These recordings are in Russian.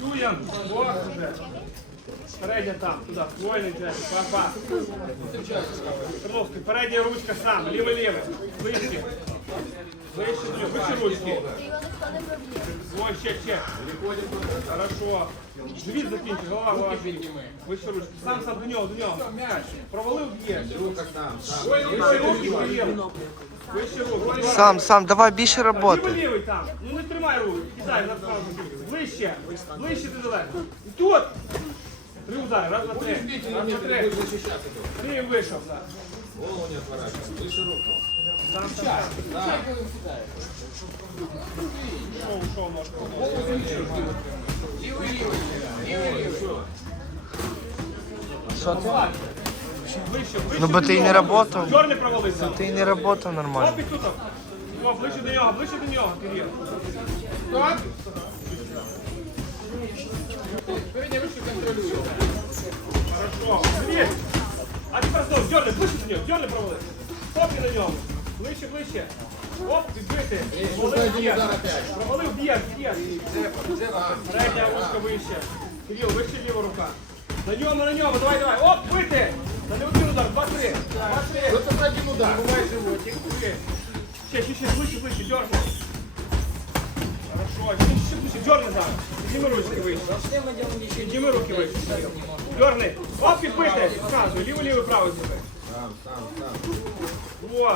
Чуєм. О, вже. Передня там, туди. Вольний джек. Папа. Карловський, передня ручка сам. Лівий, лівий. Вище. Вище, до нього. Вище ручки. Ой, ще, ще. Хорошо. Живіт закінчи, голова, голова. Вище ручки. Сам, сам до нього, до нього. Провалив, б'єш. Вище руки, б'єш. Вище руки. Сам, сам, давай більше Лівий, роботи. лівий там. Ну не тримай руку. Кидай, на справу. Ближче. Ближче ти далеко. І тут. Три удари. Раз, два, три. Раз, два, три. Три і вийшов. так. Сам, сам, сам. Ушов, ушов, ножку. Що ти? Вище, вище. Ну, бо до ти й не нього. работав. Чорний провалився. Ти не працював нормально. Оп, і тут. О, ближче до нього, ближче до нього, Кирил. Так. Хорошо. Привіт. А тепер знову, дьорни, ближче до нього, дьорни провали. Оп, і на ньому. Ближче, ближче. Оп, відбити. Провалив, б'є. Провалив, б'є, б'є. Передня ручка вище. Кирил, вище ліва рука. На ньому, на ньому, давай, давай. Оп, бити. На нього один удар, два-три. Два-три. Это один удар. Бувай животик. Три. Ще, ще, ще, ближче, ближче, дерни. Хорошо, ще, ще ближче, дерни зараз. Підніми ручки вище. Підніми руки вище. Дерни. Оп, підпити. Сразу, ліво, ліво, право зроби. Сам, сам, сам. О.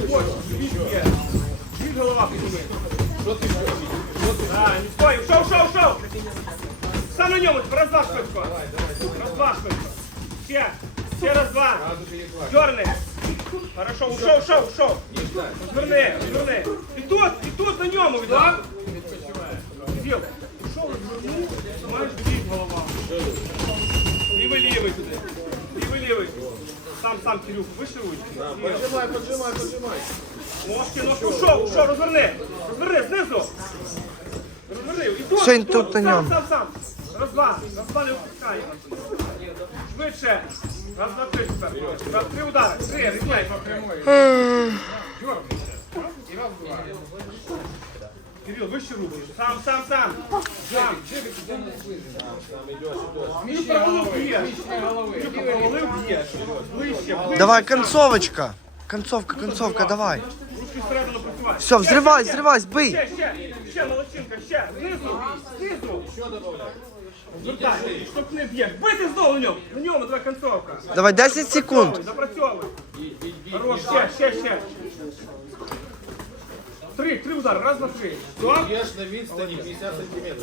Живот, живіт є. Живіт голова підніми. Что ты ждешь? Да, не стой, ушов, ушов, ушов. Сам на ньому, раз, два, швидко. Раз, два, швидко. Ще, ще раз, два. Дерни. Хорошо, ушов, ушов, ушов. Розверни, розверни. І тут, і тут на ньому віддав. Діл. Ушов, розвернув, маєш дві голова. Лівий, лівий туди. Лівий. Сам, сам, Кирюх, ручки. Поджимай, поджимай, поджимай. Ножки, ножки, ушов, ушов, розверни. Розверни, знизу. Розверни. І тут, Все, і тут на сам, ньому. Сам, сам. Раз, два. Раз, два, не опускай. Швидше. Раз, два, три тепер. Раз, три удари. Три, рівняй по прямой. Кирилл, вище руки. Сам, сам, сам. Сам. Ну, провалив б'єш. Люка, провалив б'єш. Ближче, ближче. Давай, концовочка. Концовка, концовка, давай. Ручки всередину працювати. Все, Ще, взривай, ще, взривай, збий. Ще, ще, ще, молодчинка, ще. Знизу, знизу. Звертай, щоб не б'єш. Бити знову на ньому. На ньому, давай концовка. Давай 10 секунд. Запрацьовуй. Хорош, ще, ще, ще. Три, три удари, раз, два, три. Стоп. Ешь на відстані 50 сантиметрів.